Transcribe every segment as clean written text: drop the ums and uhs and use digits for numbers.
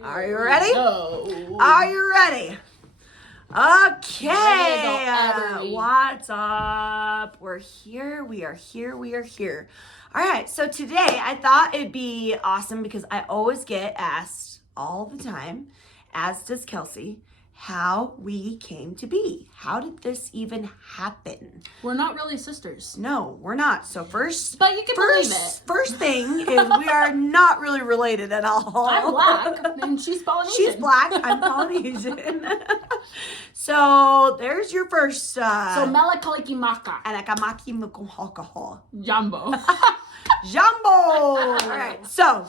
Are you ready? No. Are you ready? Okay. What's up? We're here. We are here. All right. So today I thought it'd be awesome because I always get asked all the time, as does Kelsey, how we came to be. How did this even happen? We're not really sisters. No, we're not. So first, but you can believe it. First thing is we are not really related at all. I'm black and she's Polynesian. She's black. I'm Polynesian. So there's your first. So Melakalikimaka. Anakamaki mukuhokaho. Jumbo. Jumbo. All right. So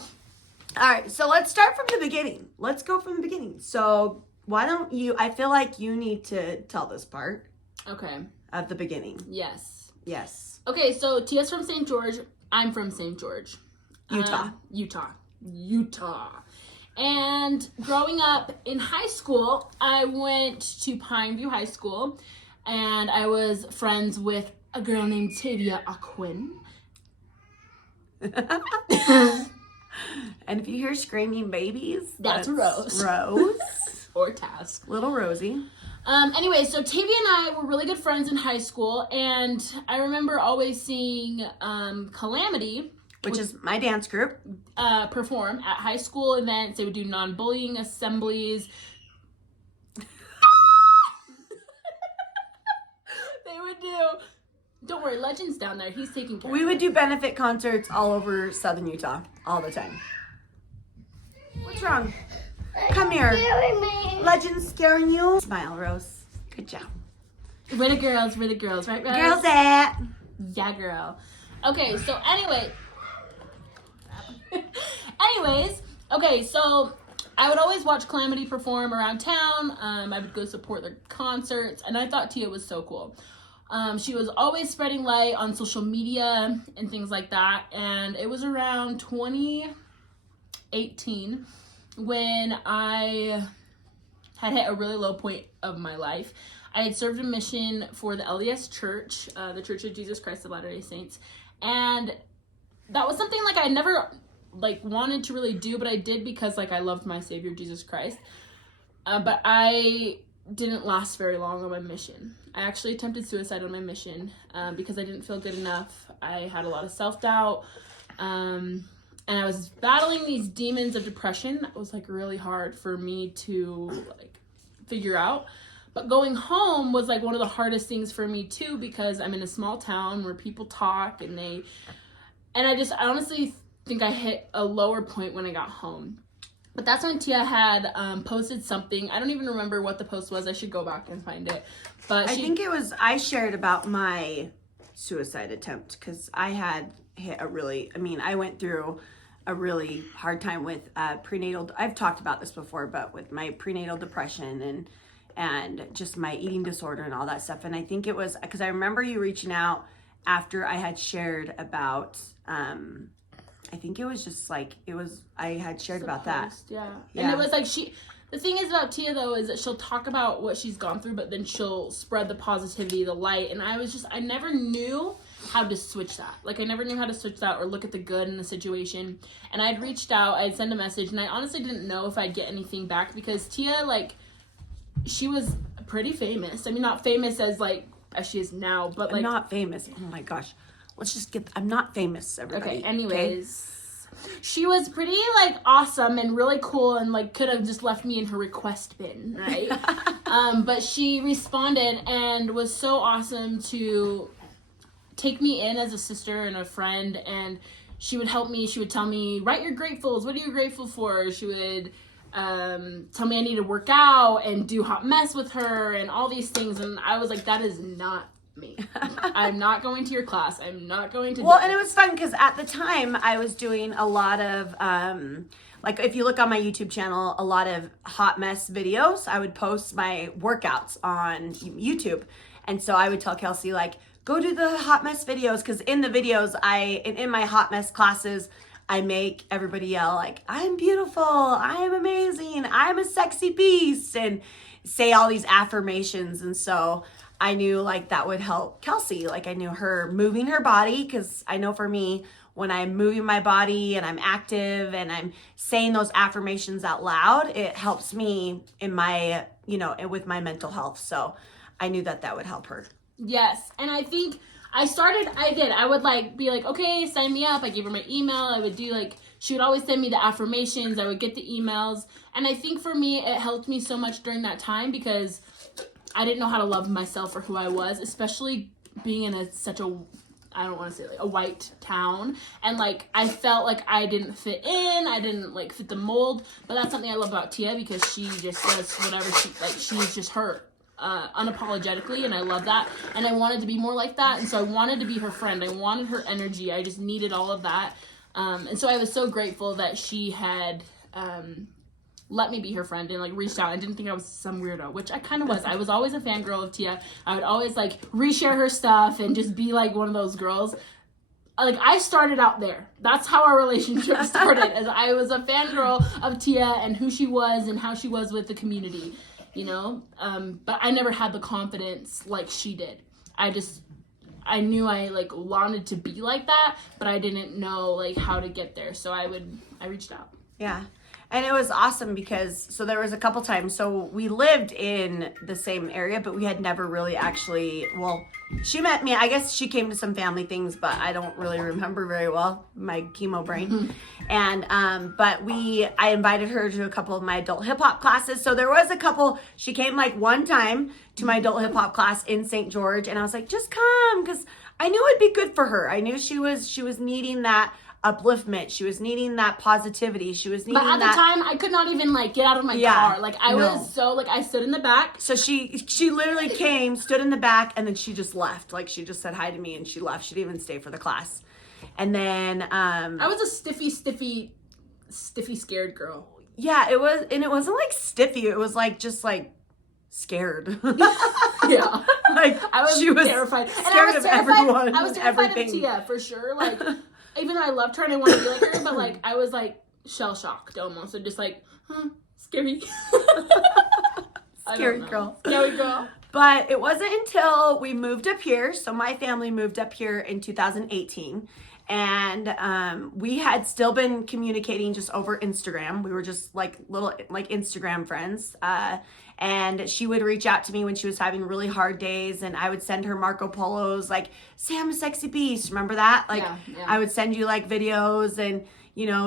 let's start from the beginning. Let's go from the beginning. So why don't you? I feel like you need to tell this part. Okay. At the beginning. Yes. Okay, so Tia's from St. George. I'm from St. George. Utah. And growing up in high school, I went to Pineview High School, and I was friends with a girl named Tavia Aquin. And if you hear screaming babies, that's Rose. Or Task. Little Rosie. Anyway, so Tavia and I were really good friends in high school, and I remember always seeing Calamity, which is my dance group, perform at high school events. They would do non-bullying assemblies. They would do... Don't worry, Legend's down there. He's taking care of it. We would do benefit concerts all over southern Utah, all the time. What's wrong? Come here. Legend's scaring you. Smile, Rose. Good job. We're the girls, right, Rose? Girls at. Yeah, girl. Okay, so anyways, okay, so I would always watch Calamity perform around town. I would go support their concerts, and I thought Tia was so cool. She was always spreading light on social media and things like that, and it was around 2018 when I had hit a really low point of my life. I had served a mission for the LDS Church, the Church of Jesus Christ of Latter-day Saints, and that was something I never wanted to really do, but I did because I loved my Savior Jesus Christ. But I didn't last very long on my mission. I actually attempted suicide on my mission because I didn't feel good enough. I had a lot of self-doubt, and I was battling these demons of depression. That was really hard for me to figure out. But going home was one of the hardest things for me too, because I'm in a small town where people talk and I honestly think I hit a lower point when I got home. But that's when Tia had posted something. I don't even remember what the post was. I should go back and find it. But I think it was, I shared about my suicide attempt because I had hit I went through a really hard time with prenatal, I've talked about this before, but with my prenatal depression and just my eating disorder and all that stuff. And I think it was, because I remember you reaching out after I had shared about, I think it was just I had shared about that. Yeah. And it was the thing is about Tia though, is that she'll talk about what she's gone through, but then she'll spread the positivity, the light. And I never knew how to switch that. I never knew how to switch that or look at the good in the situation. And I'd reached out, I'd sent a message, and I honestly didn't know if I'd get anything back because Tia, she was pretty famous. I mean, not famous as she is now, but I'm not famous. Oh my gosh. I'm not famous, everybody. Okay, anyways. Okay? She was pretty, awesome and really cool and, could have just left me in her request bin, right? But she responded and was so awesome to take me in as a sister and a friend, and she would help me. She would tell me, write your gratefuls. What are you grateful for? She would tell me I need to work out and do hot mess with her and all these things, and I was that is not me. I'm not going to your class. I'm not going to. Well, and it was fun because at the time I was doing a lot of if you look on my YouTube channel, a lot of hot mess videos. I would post my workouts on YouTube, and so I would tell Kelsey go do the hot mess videos, because in the videos in my hot mess classes I make everybody yell I'm beautiful, I'm amazing, I'm a sexy beast, and say all these affirmations. And so I knew that would help Kelsey. I knew her moving her body, because I know for me, when I'm moving my body and I'm active and I'm saying those affirmations out loud, it helps me in my, with my mental health. So I knew that would help her. Yes. And I think I would like be like, okay, sign me up. I gave her my email. I would do like, she would always send me the affirmations. I would get the emails. And I think for me, it helped me so much during that time because I didn't know how to love myself or who I was, especially being in such a, I don't want to say like a white town. And like, I felt like I didn't fit in. I didn't like fit the mold. But that's something I love about Tia because she just does whatever she's just her. Unapologetically, and I love that, and I wanted to be more like that, and so I wanted to be her friend. I wanted her energy. I just needed all of that, and so I was so grateful that she had let me be her friend and like reached out. I didn't think I was some weirdo, which I kind of was. I was always a fangirl of Tia. I would always like reshare her stuff and just be like one of those girls. Like, I started out there. That's how our relationship started, as I was a fangirl of Tia and who she was and how she was with the community. But I never had the confidence like she did. I knew I like wanted to be like that, but I didn't know like how to get there. So I reached out. Yeah. And it was awesome because, so there was a couple times, so we lived in the same area, but we had never really actually, well, she met me, I guess she came to some family things, but I don't really remember very well, my chemo brain. Mm-hmm. And, but I invited her to a couple of my adult hip hop classes. So there was a couple, she came like one time to my adult hip hop class in St. George. And I was like, just come, because I knew it'd be good for her. I knew she was needing that upliftment. She was needing that positivity. She was needing that. But at the time, I could not even like get out of my car. Like I was so like I stood in the back. So she literally came, stood in the back, and then she just left. Like she just said hi to me and she left. She didn't even stay for the class. And then I was a stiffy scared girl. Yeah, it was, and it wasn't like stiffy. It was like just like scared. Yeah, like she was terrified. Scared of everyone. I was terrified of Tia for sure. Like. Even though I loved her and I wanted to be like her, but like I was like shell shocked almost, and just like, scary. Scary girl. Scary girl. But it wasn't until we moved up here. So my family moved up here in 2018, and we had still been communicating just over Instagram. We were just like little like Instagram friends. And she would reach out to me when she was having really hard days, and I would send her Marco Polos, like, say I'm a sexy beast. Remember that? Like, yeah. I would send you like videos and,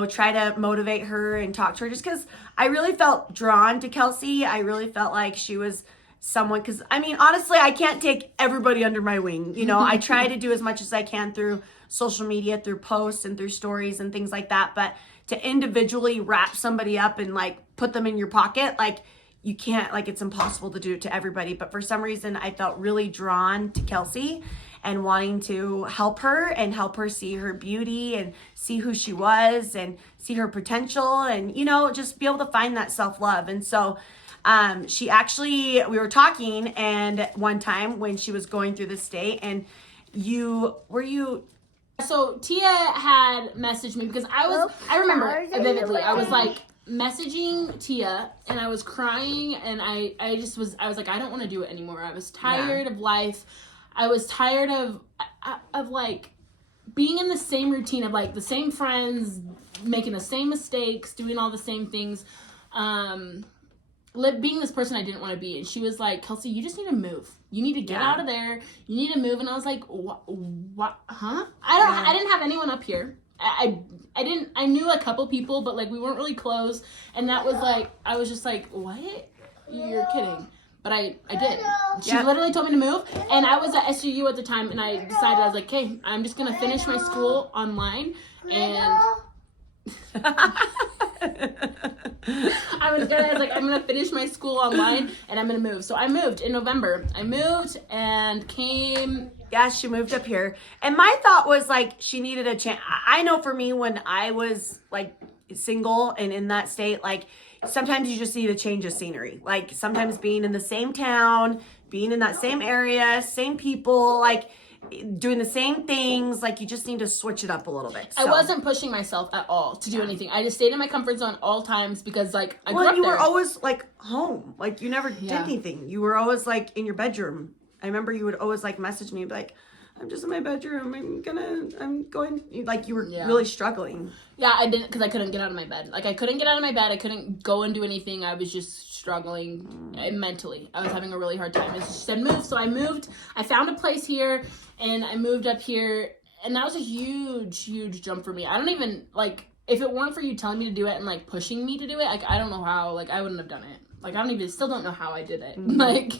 try to motivate her and talk to her, just because I really felt drawn to Kelsey. I really felt like she was someone, because I mean, honestly, I can't take everybody under my wing. I try to do as much as I can through social media, through posts and through stories and things like that. But to individually wrap somebody up and like put them in your pocket, like, you can't, like, it's impossible to do it to everybody. But for some reason, I felt really drawn to Kelsey and wanting to help her and help her see her beauty and see who she was and see her potential and, just be able to find that self-love. And so we were talking, and one time when she was going through the state, and So Tia had messaged me because I remember vividly, I was like, messaging Tia, and I was crying, and I was like, I don't want to do it anymore. I was tired of life. I was tired of like being in the same routine of like the same friends, making the same mistakes, doing all the same things, being this person I didn't want to be. And she was like, Kelsey, you just need to move. You need to get out of there. You need to move. And I was like, what? Huh? I didn't have anyone up here. I knew a couple people, but like we weren't really close, and that was like, I was just like, what? You're kidding. But I did. She literally told me to move, and I was at SUU at the time, and I decided, I was like, okay, I'm just gonna finish my school online, and I'm gonna finish my school online, and I'm gonna move. So I moved in November. I moved and came. Yeah, she moved up here. And my thought was like, she needed a chance. I know for me, when I was like single and in that state, like sometimes you just need a change of scenery. Like sometimes being in the same town, being in that same area, same people, like doing the same things, like you just need to switch it up a little bit. So. I wasn't pushing myself at all to do anything. I just stayed in my comfort zone all times because like I grew up there. You were always like home. Like you never did anything. You were always like in your bedroom. I remember you would always like message me like, I'm just in my bedroom. I'm going, like you were Yeah. really struggling. Yeah, I didn't, because I couldn't get out of my bed. Like, I couldn't get out of my bed. I couldn't go and do anything. I was just struggling mentally. I was having a really hard time. And she said, move. So I moved. I found a place here, and I moved up here. And that was a huge, huge jump for me. I don't even, like, if it weren't for you telling me to do it and, like, pushing me to do it, like, I don't know how. Like, I wouldn't have done it. Like, still don't know how I did it. Like,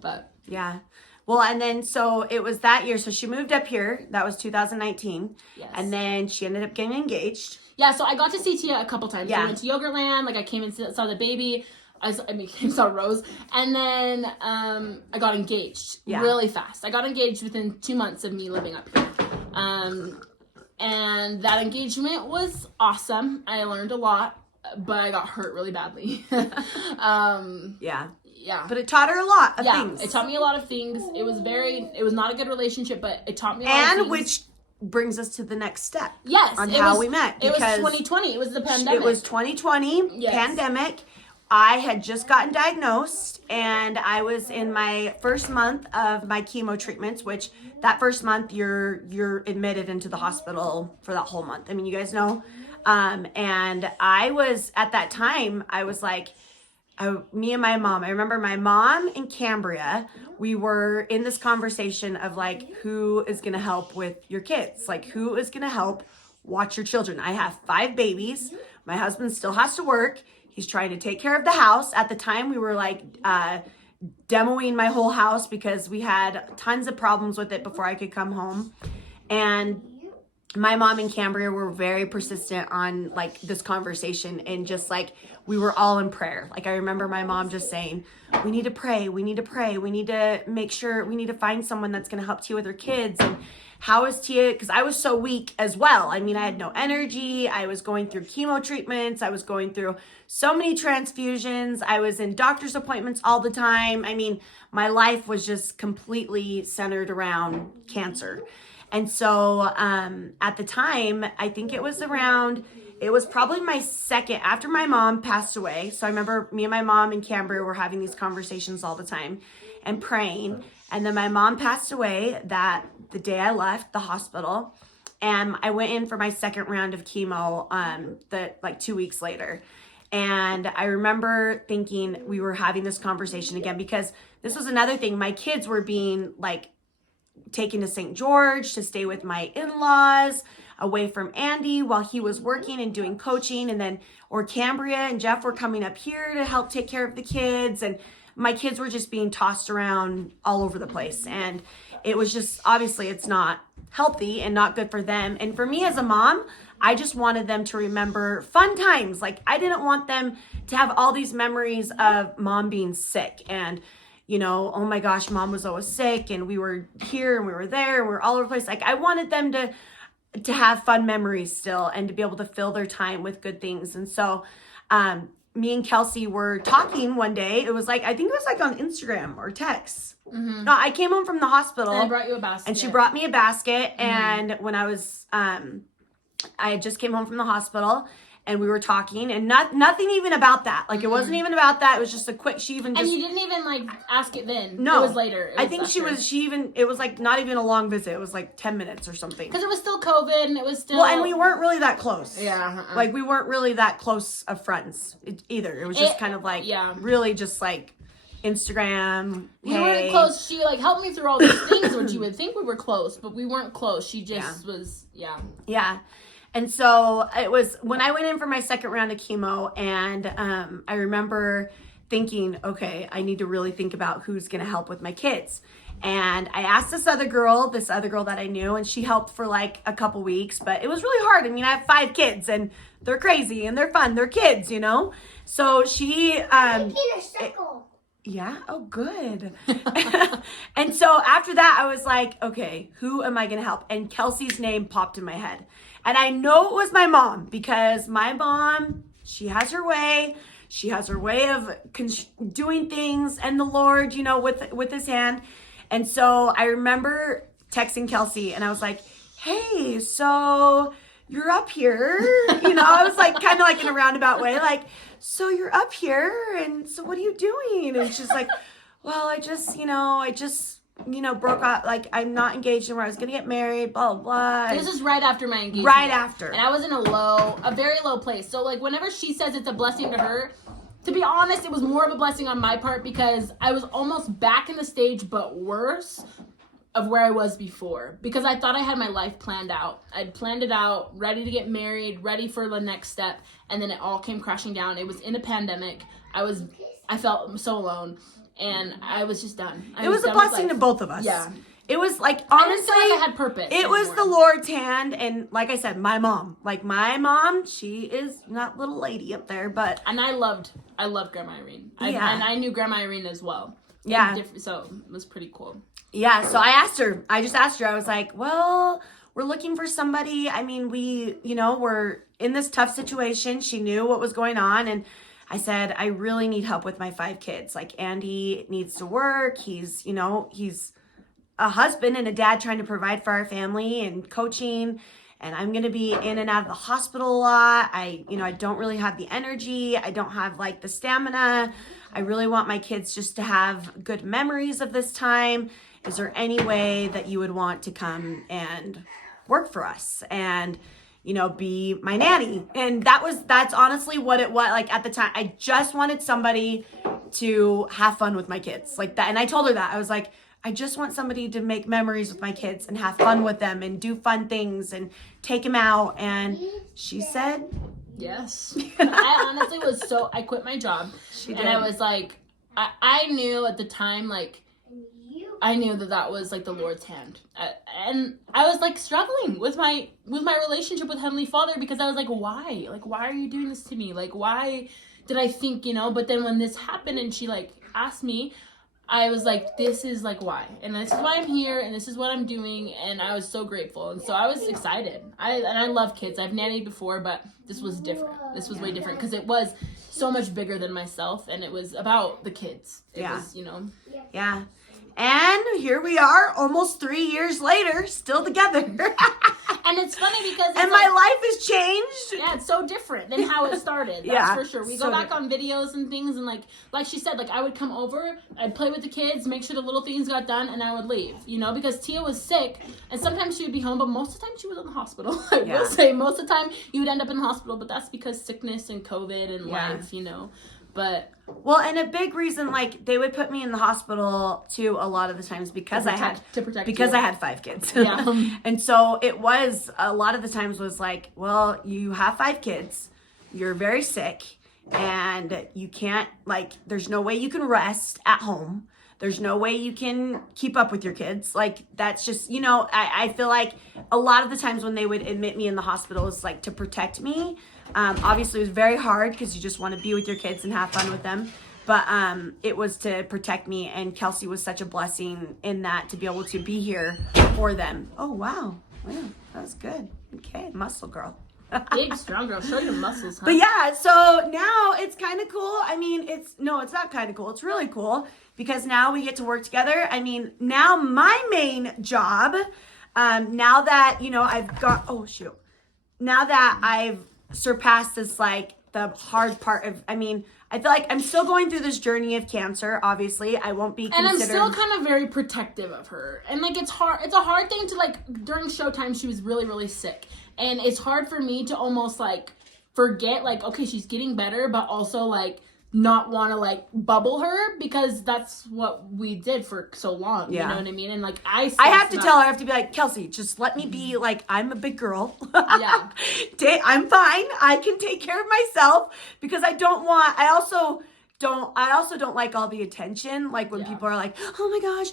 but. Yeah. Well, and then, so it was that year. So she moved up here. That was 2019. Yes. And then she ended up getting engaged. Yeah, so I got to see Tia a couple times. Yeah. We went to Yogurtland. Like, I came and saw the baby. I saw Rose. And then I got engaged really fast. I got engaged within 2 months of me living up here. And that engagement was awesome. I learned a lot, but I got hurt really badly. Yeah. Yeah. But it taught her a lot of things. It taught me a lot of things. It was not a good relationship, but it taught me a lot of things. And which brings us to the next step. Yes. On how we met. It was 2020. It was the pandemic. It was 2020, pandemic. I had just gotten diagnosed, and I was in my first month of my chemo treatments, which that first month you're admitted into the hospital for that whole month. I mean, you guys know. And I was, at that time, I was like, me and my mom, I remember my mom and Cambria, we were in this conversation of like, who is going to help with your kids? Like, who is going to help watch your children? I have 5 babies. My husband still has to work. He's trying to take care of the house. At the time, we were like demoing my whole house because we had tons of problems with it before I could come home. And my mom and Cambria were very persistent on like this conversation, and just like we were all in prayer. Like I remember my mom just saying, we need to pray, we need to pray, we need to make sure, we need to find someone that's going to help Tia with her kids. And how is Tia, because I was so weak as well. I mean, I had no energy. I was going through chemo treatments. I was going through so many transfusions. I was in doctor's appointments all the time. I mean, my life was just completely centered around cancer. And so at the time, I think it was probably my second, after my mom passed away. So I remember me and my mom and Cambria were having these conversations all the time and praying. And then my mom passed away the day I left the hospital. And I went in for my second round of chemo like 2 weeks later. And I remember thinking we were having this conversation again, because this was another thing. My kids were being like taken to St. George to stay with my in-laws away from Andy while he was working and doing coaching. And then, or Cambria and Jeff were coming up here to help take care of the kids. And my kids were just being tossed around all over the place. And it was just, obviously it's not healthy and not good for them. And for me as a mom, I just wanted them to remember fun times. Like I didn't want them to have all these memories of mom being sick and, you know, oh my gosh, mom was always sick and we were here and we were there and we were all over the place. Like I wanted them to have fun memories still and to be able to fill their time with good things. And so me and Kelsey were talking one day. It was like, I think it was like on Instagram or text. Mm-hmm. No, I came home from the hospital. And I brought you a basket. And she brought me a basket. Mm-hmm. And when I was, I just came home from the hospital. And we were talking, and nothing even about that. Like, it wasn't even about that. It was just a quick, she even just... And you didn't even, like, ask it then. No. It was later. I think it was, like, not even a long visit. It was, like, 10 minutes or something. Because it was still COVID, and it was still... Well, and we weren't really that close. Yeah. Like, we weren't really that close of friends either. It was just kind of, like, really just, like, Instagram, We weren't close. She, like, helped me through all these things, which you would think we were close, but we weren't close. She just was, Yeah. And so it was when I went in for my second round of chemo, and I remember thinking, okay, I need to really think about who's going to help with my kids. And I asked this other girl that I knew, and she helped for like a couple weeks, but it was really hard. I mean, I have 5 kids and they're crazy and they're fun. They're kids, you know? So she, yeah. Oh, good. And so after that, I was like, okay, who am I going to help? And Kelsey's name popped in my head. And I know it was my mom, because my mom, she has her way. She has her way of doing things, and the Lord, you know, with his hand. And so I remember texting Kelsey, and I was like, hey, so you're up here. You know, I was like, kind of like in a roundabout way, like, so you're up here, and so what are you doing? And she's like, well, I just broke up, like, I'm not engaged anymore. I was going to get married, blah, blah, blah. This is right after my engagement. Right after. And I was in a very low place. So, like, whenever she says it's a blessing to her, to be honest, it was more of a blessing on my part because I was almost back in the stage, but worse, of where I was before. Because I thought I had my life planned out. I'd planned it out, ready to get married, ready for the next step, and then it all came crashing down. It was in a pandemic. I felt so alone, and I was just done. It was a blessing to both of us. Yeah. It was, like, honestly, I didn't feel like I had purpose it was the Lord's hand, and like I said, my mom, she is not little lady up there, but... And I loved Grandma Irene. And I knew Grandma Irene as well. Yeah. So it was pretty cool. Yeah, so I just asked her, I was like, well, we're looking for somebody. I mean, we're in this tough situation. She knew what was going on, and I said, I really need help with my 5 kids. Like, Andy needs to work. He's a husband and a dad trying to provide for our family and coaching, and I'm going to be in and out of the hospital a lot. I don't really have the energy. I don't have, like, the stamina. I really want my kids just to have good memories of this time. Is there any way that you would want to come and work for us and, be my nanny? And that's honestly what it was. Like, at the time, I just wanted somebody to have fun with my kids like that. And I told her that. I was like, I just want somebody to make memories with my kids and have fun with them and do fun things and take them out. And she said, yes. I honestly I quit my job. She did. And I was like, I knew at the time, like, I knew that was, like, the Lord's hand. And I was, like, struggling with my relationship with Heavenly Father because I was like, why? Like, why are you doing this to me? Like, why did I think, But then when this happened and she, like, asked me, I was like, this is, like, why. And this is why I'm here, and this is what I'm doing, and I was so grateful. And so I was excited. I love kids. I've nannied before, but this was different. This was way different because it was so much bigger than myself, and it was about the kids. It was, Yeah. And here we are, almost 3 years later, still together. And it's funny because... And my life has changed. Yeah, it's so different than how it started. That's for sure. We go back on videos and things, and like she said, like, I would come over, I'd play with the kids, make sure the little things got done, and I would leave, because Tia was sick, and sometimes she would be home, but most of the time she was in the hospital. I will say, most of the time you would end up in the hospital, but that's because sickness and COVID and life, But... Well, and a big reason, like, they would put me in the hospital too a lot of the times because I had 5 kids. Yeah. And so it was a lot of the times was like, well, you have 5 kids, you're very sick, and you can't, like, there's no way you can rest at home. There's no way you can keep up with your kids. Like, that's just, I feel like a lot of the times when they would admit me in the hospital is like to protect me. Obviously, it was very hard because you just want to be with your kids and have fun with them. But it was to protect me, and Kelsey was such a blessing in that to be able to be here for them. Oh, wow. Wow, that was good. Okay, muscle girl. Big, strong girl. Show your muscles, huh? But yeah, so now it's kind of cool. I mean, it's not kind of cool. It's really cool because now we get to work together. I mean, now my main job, now that, now that I've surpassed this, like, the hard part of, I mean, I feel like I'm still going through this journey of cancer. Obviously, I won't be considered... And I'm still kind of very protective of her. And, like, it's hard. It's a hard thing to, like, during showtime, she was really, really sick. And it's hard for me to almost, like, forget, like, okay, she's getting better, but also, like, not want to, like, bubble her because that's what we did for so long. Yeah. You know what I mean? And, like, I have to tell her, I have to be like, Kelsey, just let me be, like, I'm a big girl. Yeah. I'm fine. I can take care of myself because I also don't like all the attention. Like when people are like, oh my gosh,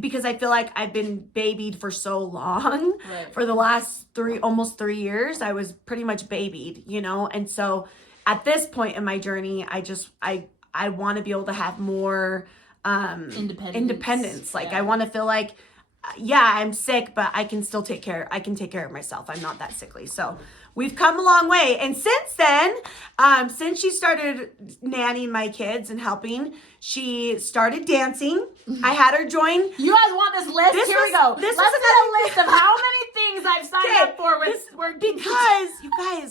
because I feel like I've been babied for so long. Right. For the last almost 3 years, I was pretty much babied, and so at this point in my journey, I want to be able to have more independence. Like I want to feel like, I'm sick, but I can still take care of myself. I'm not that sickly. So we've come a long way. And since then, since she started nannying my kids and helping, she started dancing. I had her join. You guys want this list? Here we go. Let's get a list of how many things I've signed up for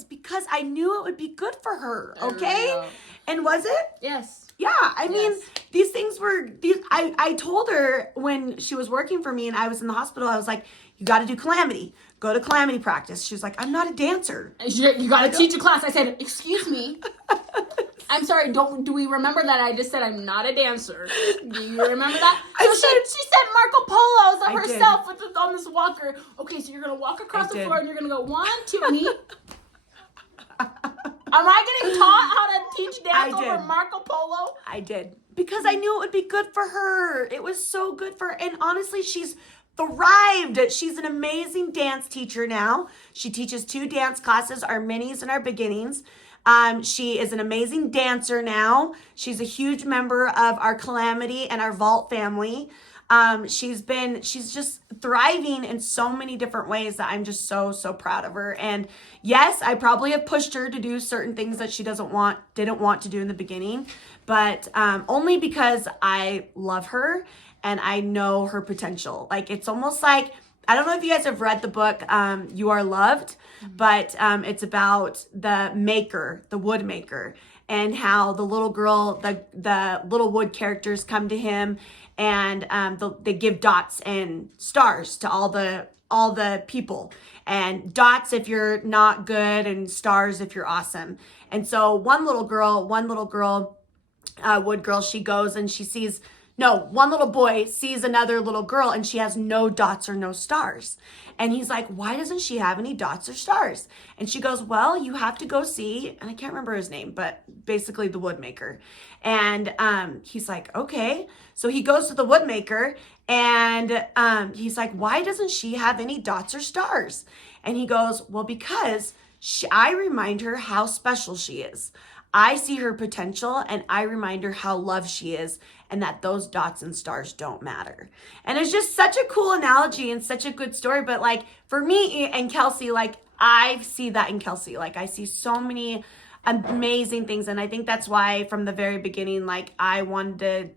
because I knew it would be good for her. Okay? And was it? Yes. Yeah. I mean, these things were, I told her when she was working for me and I was in the hospital, I was like, you got to do Calamity. Go to Calamity practice. She was like, I'm not a dancer. You got to teach a class. I said, excuse me. I'm sorry, do we remember that I just said I'm not a dancer? Do you remember that? So she said Marco Polo's herself on this walker. Okay, so you're going to walk across the floor and you're going to go 1, 2, knee. Am I getting taught how to teach dance over Marco Polo? I did. Because I knew it would be good for her. It was so good for her. And honestly, she's thrived. She's an amazing dance teacher now. She teaches 2 dance classes, our minis and our beginnings. She is an amazing dancer now. She's a huge member of our Calamity and our Vault family. She's just thriving in so many different ways that I'm just so proud of her. And yes, I probably have pushed her to do certain things that she didn't want to do in the beginning, but only because I love her and I know her potential. Like, it's almost like, I don't know if you guys have read the book, You Are Loved, but it's about the maker, the wood maker, and how the little girl, the little wood characters come to him and they give dots and stars to all the people. And dots if you're not good and stars if you're awesome. And so one little girl, wood girl, she goes and she sees, one little boy sees another little girl and she has no dots or no stars. And he's like, why doesn't she have any dots or stars? And she goes, well, you have to go see, and I can't remember his name, but basically the woodmaker. And he's like, okay. So he goes to the woodmaker and he's like, why doesn't she have any dots or stars? And he goes, well, because I remind her how special she is. I see her potential and I remind her how loved she is and that those dots and stars don't matter. And it's just such a cool analogy and such a good story. But like for me and Kelsey, like I see that in Kelsey. Like I see so many amazing things. And I think that's why from the very beginning, like I wanted to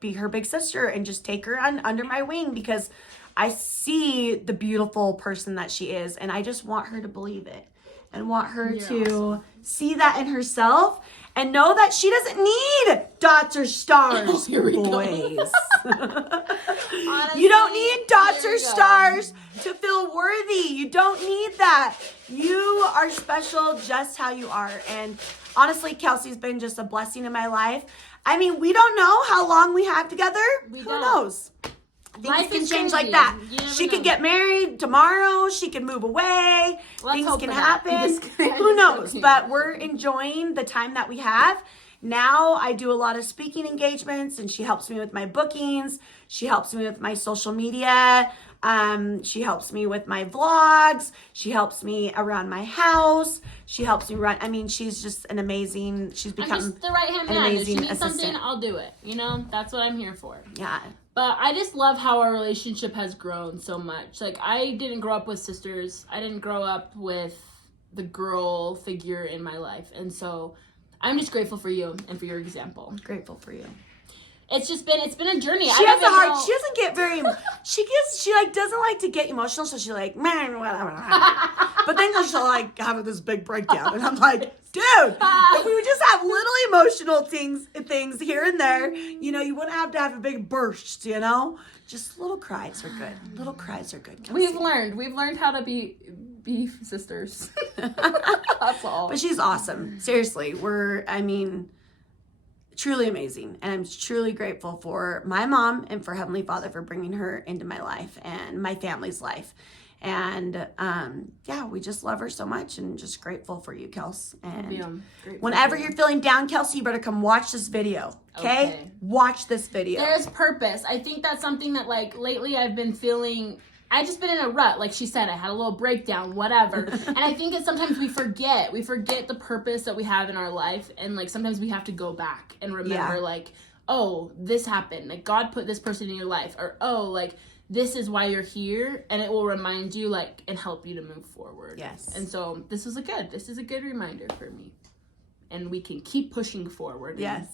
be her big sister and just take her under my wing because I see the beautiful person that she is. And I just want her to believe it. And want her to see that in herself and know that she doesn't need dots or stars, boys. Honestly, you don't need dots or stars to feel worthy. You don't need that. You are special just how you are. And honestly, Kelsey's been just a blessing in my life. I mean, we don't know how long we have together. Who knows? Things can change like that. She could get married tomorrow. She could move away. Things can happen. Who knows? But we're enjoying the time that we have. Now I do a lot of speaking engagements and she helps me with my bookings. She helps me with my social media. She helps me with my vlogs. She helps me around my house. She helps me run. I mean, she's just an amazing, she's become I'm just the right-hand man. If she needs something, I'll do it. You know, that's what I'm here for. Yeah. But I just love how our relationship has grown so much. Like, I didn't grow up with sisters. I didn't grow up with the girl figure in my life. And so I'm just grateful for you and for your example. Grateful for you. It's been a journey. She doesn't get very, she like doesn't like to get emotional. So she's like, man, but then she'll like have this big breakdown. And I'm like, dude, if we would just have little emotional things here and there, you know, you wouldn't have to have a big burst, you know, just little cries are good. Little cries are good. We've learned how to be sisters. That's all. But she's awesome. Seriously. Truly amazing. And I'm truly grateful for my mom and for Heavenly Father for bringing her into my life and my family's life. And we just love her so much and just grateful for you, Kels. And whenever you're feeling down, Kelsey, you better come watch this video. Okay? Watch this video. There's purpose. I think that's something that like lately I've been feeling. I just been in a rut. Like she said, I had a little breakdown, whatever. And I think that sometimes we forget the purpose that we have in our life. And like, sometimes we have to go back and remember like, oh, this happened. Like God put this person in your life, or, oh, like this is why you're here. And it will remind you like, and help you to move forward. Yes. And so this is a good reminder for me. And we can keep pushing forward. Yes.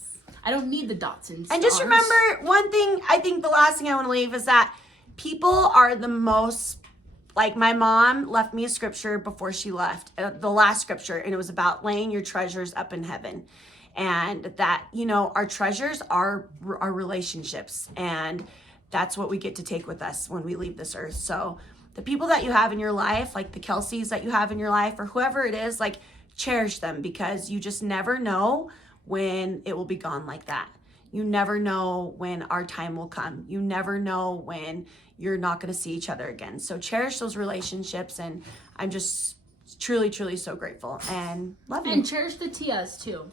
I don't need the dots and stars. And just remember one thing, I think the last thing I want to leave is that people are the most, like my mom left me a scripture before she left, the last scripture, and it was about laying your treasures up in heaven. and that, you know, our treasures are our relationships, and that's what we get to take with us when we leave this earth. So the people that you have in your life, like the Kelseys that you have in your life, or whoever it is, like, cherish them, because you just never know when it will be gone like that. You never know when our time will come. You never know when you're not going to see each other again. So cherish those relationships, and I'm just truly, truly so grateful and love you. And cherish the Tias too.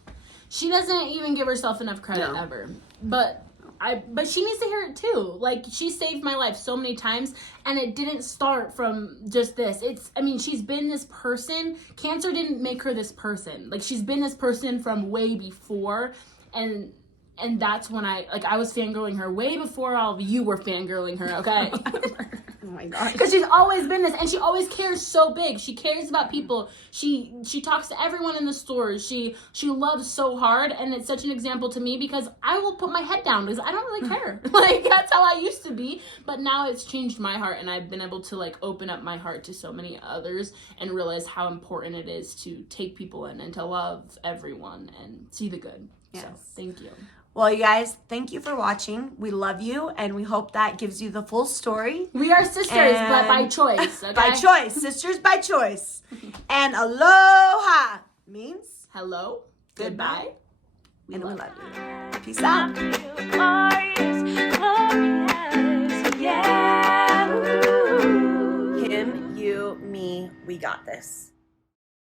She doesn't even give herself enough credit ever. But she needs to hear it too. Like, she saved my life so many times, and it didn't start from just this. She's been this person. Cancer didn't make her this person. Like, she's been this person from way before, and that's when I was fangirling her way before all of you were fangirling her, okay? Oh my gosh. Because she's always been this, and she always cares so big. She cares about people. She talks to everyone in the store. She loves so hard, and it's such an example to me, because I will put my head down because I don't really care. Like, that's how I used to be, but now it's changed my heart, and I've been able to, like, open up my heart to so many others and realize how important it is to take people in and to love everyone and see the good. Yes. So, thank you. Well, you guys, thank you for watching. We love you, and we hope that gives you the full story. We are sisters, but by choice. Okay? By choice. Sisters by choice. And aloha means hello, goodbye, goodbye, and we love you. Peace out. Him, you, me, we got this.